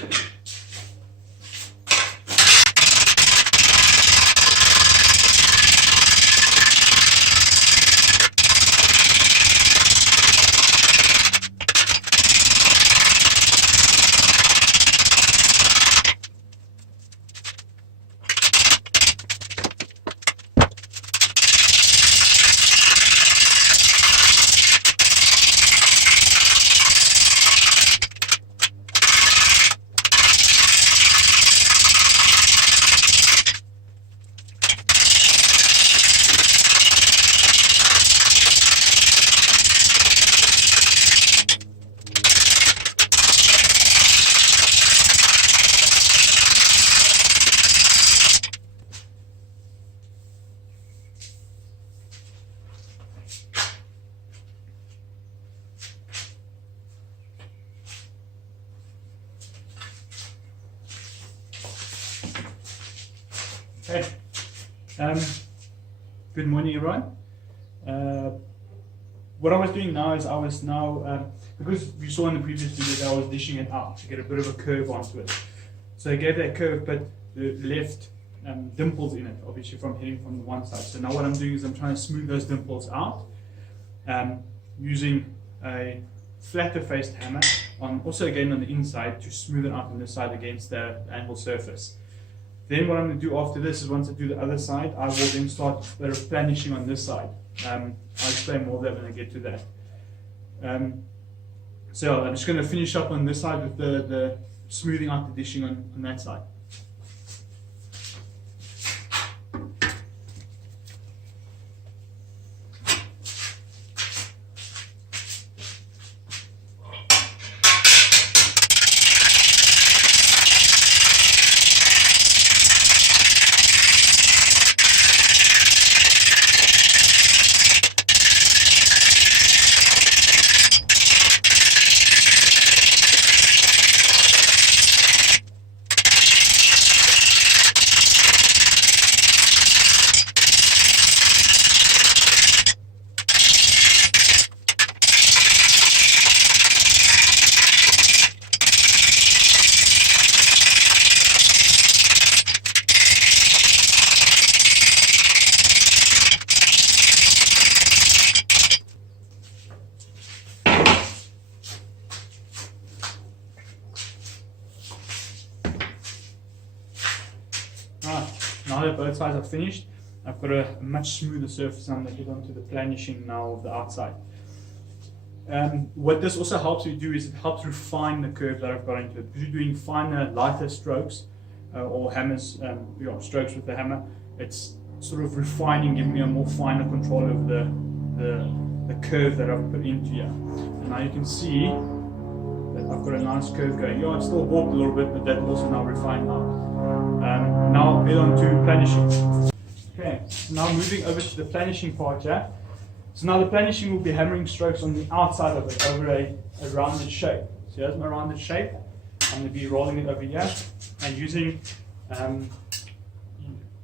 Okay. Good morning, everyone. What I was doing now is because you saw in the previous video that I was dishing it out to get a bit of a curve onto it. So I gave that curve, but left dimples in it, obviously from hitting from the one side. So now what I'm doing is I'm trying to smooth those dimples out using a flatter faced hammer, also again on the inside to smooth it out on this side against the anvil surface. Then what I'm going to do after this is once I do the other side, I will then start replenishing on this side. I'll explain more of that when I get to that. So I'm just going to finish up on this side with the smoothing out the dishing on that side. Now that both sides are finished, I've got a much smoother surface. I'm going to get onto the planishing now of the outside. What this also helps you do is it helps refine the curve that I've got into it. Because you're doing finer, lighter strokes or hammers, strokes with the hammer, it's sort of refining, giving me a more finer control of the curve that I've put into here. And now you can see that I've got a nice curve going. It's still warped a little bit, but that will also now refine out. Now I'll get on to planishing. Okay, so now moving over to the planishing part here. So now the planishing will be hammering strokes on the outside of it over a rounded shape. So here's my rounded shape. I'm going to be rolling it over here and using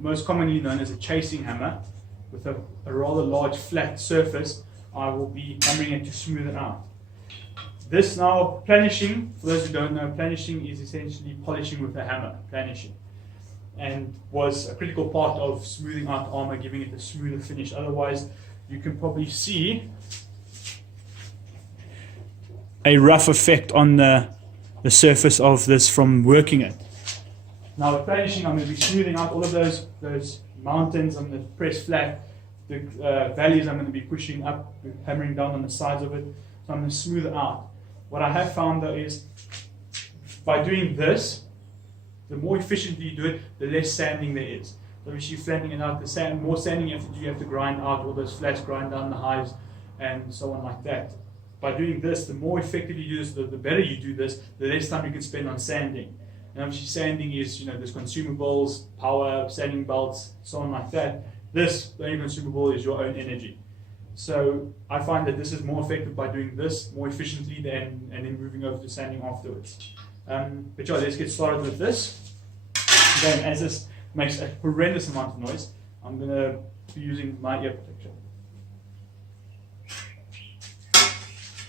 most commonly known as a chasing hammer with a rather large flat surface. I will be hammering it to smooth it out. This now, planishing, for those who don't know, planishing is essentially polishing with a hammer, planishing, and was a critical part of smoothing out armor, giving it a smoother finish. Otherwise, you can probably see a rough effect on the surface of this from working it. Now with planishing, I'm going to be smoothing out all of those mountains. I'm going to press flat. The valleys I'm going to be pushing up, hammering down on the sides of it. So I'm going to smooth it out. What I have found though is by doing this, the more efficiently you do it, the less sanding there is. So if you're flattening it out, the more sanding you have to do, you have to grind out all those flats, grind down the highs, and so on like that. By doing this, the more effectively you do this, the better you do this, the less time you can spend on sanding. And obviously sanding is, there's consumables, power, sanding belts, so on like that. This, the only consumable is your own energy. So I find that this is more effective by doing this more efficiently and then moving over to sanding afterwards. But yeah, let's get started with this. Then, as this makes a horrendous amount of noise, I'm going to be using my ear protection.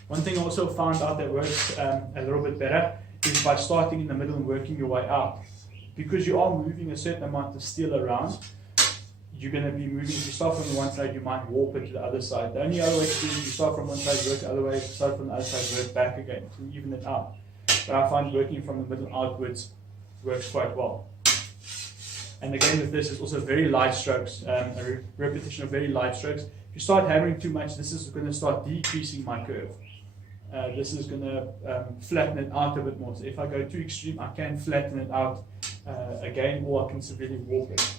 One thing I also found out that works a little bit better is by starting in the middle and working your way out. Because you are moving a certain amount of steel around, you're going to be moving. If you start from the one side, you might warp it to the other side. The only other way to do it is you start from one side, work the other way, start from the other side, work back again to even it out. But I find working from the middle outwards works quite well. And again with this, it's also very light strokes, a repetition of very light strokes. If you start hammering too much, this is going to start decreasing my curve. This is going to flatten it out a bit more. So if I go too extreme, I can flatten it out again, or I can severely warp it.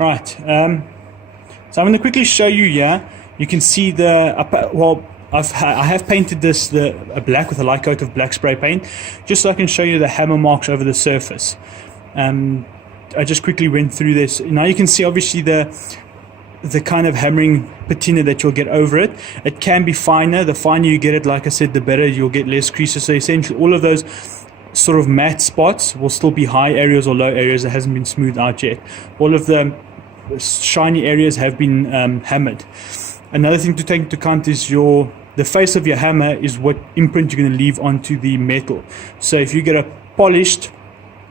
Right, so I'm going to quickly show you here. You can see the, I have painted this black with a light coat of black spray paint, just so I can show you the hammer marks over the surface. I just quickly went through this. Now you can see obviously the kind of hammering patina that you'll get over it. It can be finer. The finer you get it, like I said, the better. You'll get less creases. So essentially all of those sort of matte spots will still be high areas or low areas that hasn't been smoothed out yet. All of the shiny areas have been hammered. Another thing to take into account is the face of your hammer is what imprint you're going to leave onto the metal. So if you get a polished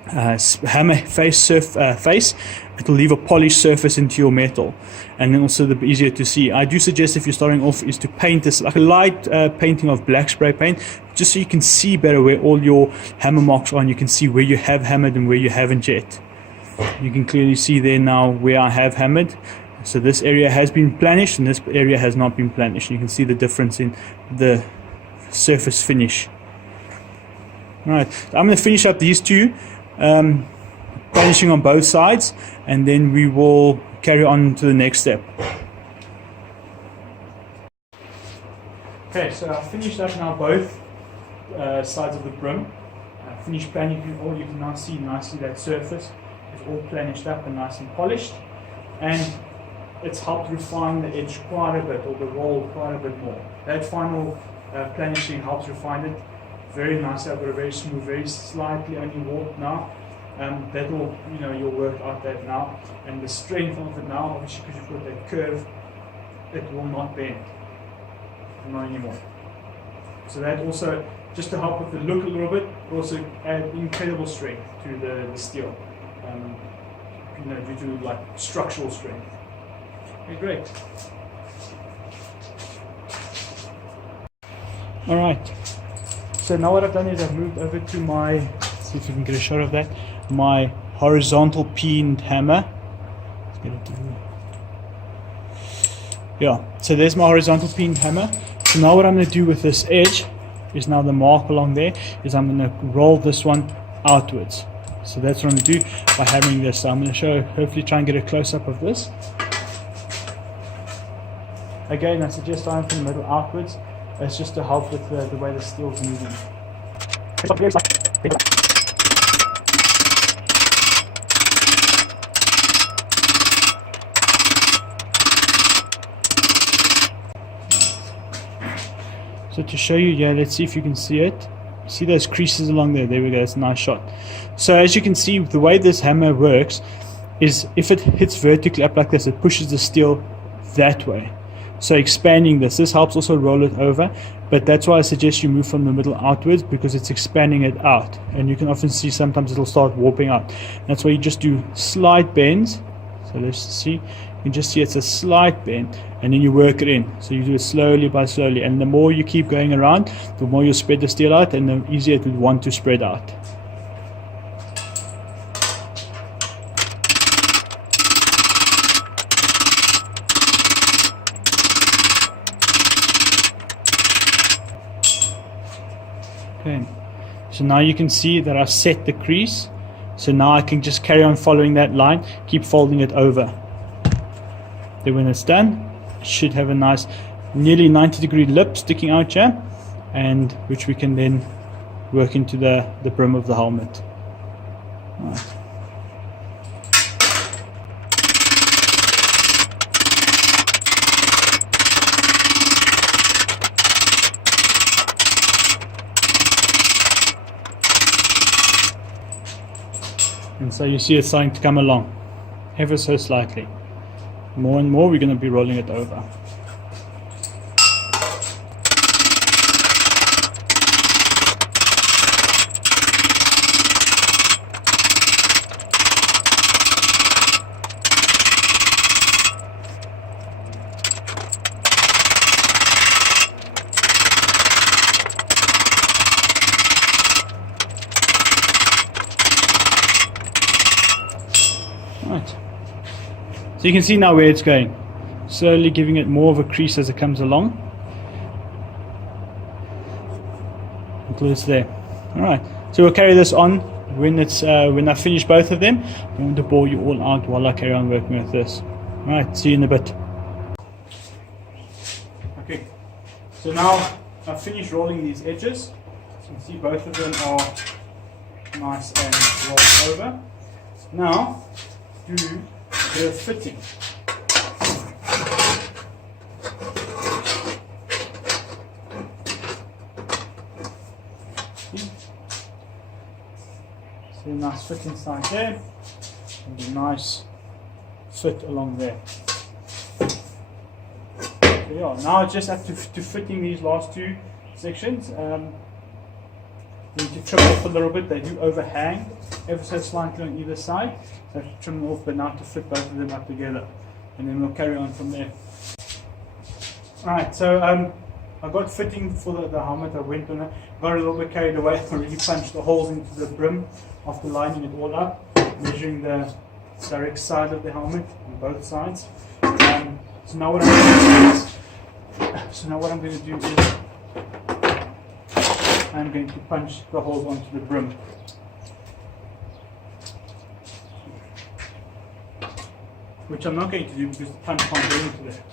hammer face, it will leave a polished surface into your metal, and then also the easier to see. I do suggest, if you're starting off, is to paint this like a light painting of black spray paint, just so you can see better where all your hammer marks are, and you can see where you have hammered and where you haven't yet. You can clearly see there now where I have hammered. So this area has been planished and this area has not been planished. You can see the difference in the surface finish. Alright, I'm going to finish up these two, planishing on both sides, and then we will carry on to the next step. Okay, so I've finished up now both sides of the brim. Finished planning, you can now see nicely that surface is all planished up and nice and polished, and it's helped refine the edge quite a bit, or the roll quite a bit more. That final planishing helps refine it very nicely. I've got a very smooth, very slightly only warped now. That will, you'll work out that now, and the strength of it now, obviously because you've got that curve, it will not bend, not anymore. So that also, just to help with the look a little bit, also add incredible strength to the steel, due to like structural strength. Okay, great. All right. So now what I've done is I've moved over to my, let's see if you can get a shot of that, my horizontal peened hammer. Let's get it to you. Yeah, so there's my horizontal peened hammer. So now what I'm going to do with this edge is, now the mark along there, is I'm going to roll this one outwards. So that's what I'm going to do by hammering this. So I'm going to show, hopefully try and get a close-up of this. Again, I suggest iron from the middle outwards. It's just to help with the way the steel's moving. So to show you, let's see if you can see it. See those creases along there? There we go, that's a nice shot. So as you can see, the way this hammer works is if it hits vertically up like this, it pushes the steel that way. So expanding this helps also roll it over, but that's why I suggest you move from the middle outwards, because it's expanding it out, and you can often see sometimes it'll start warping out. That's why you just do slight bends. So let's see, you can just see it's a slight bend, and then you work it in. So you do it slowly by slowly, and the more you keep going around, the more you spread the steel out, and the easier it will want to spread out. Okay, so now you can see that I've set the crease. So now I can just carry on following that line, keep folding it over. Then when it's done, it should have a nice nearly 90-degree lip sticking out here, and which we can then work into the brim of the helmet. Right. And so you see it's starting to come along ever so slightly. More and more we're going to be rolling it over. Right. So you can see now where it's going. Slowly giving it more of a crease as it comes along. Until it's there. Alright. So we'll carry this on when I finish both of them. I don't want to bore you all out while I carry on working with this. Alright, see you in a bit. Okay. So now I've finished rolling these edges. So you can see both of them are nice and rolled over. Now do the fitting. See a nice fit inside there, and a nice fit along there. There you are. Now I just have to fitting these last two sections. Need to trim off a little bit. They do overhang ever so slightly on either side, so I have to trim them off, but now to fit both of them up together, and then we'll carry on from there. Alright, so I got fitting for the helmet. I went on it, got a little bit carried away. I really punched the holes into the brim after lining it all up, measuring the direct side of the helmet on both sides. So now what I'm going to do is I'm going to punch the holes onto the brim. Which I'm not going to do because the punch can't go into there.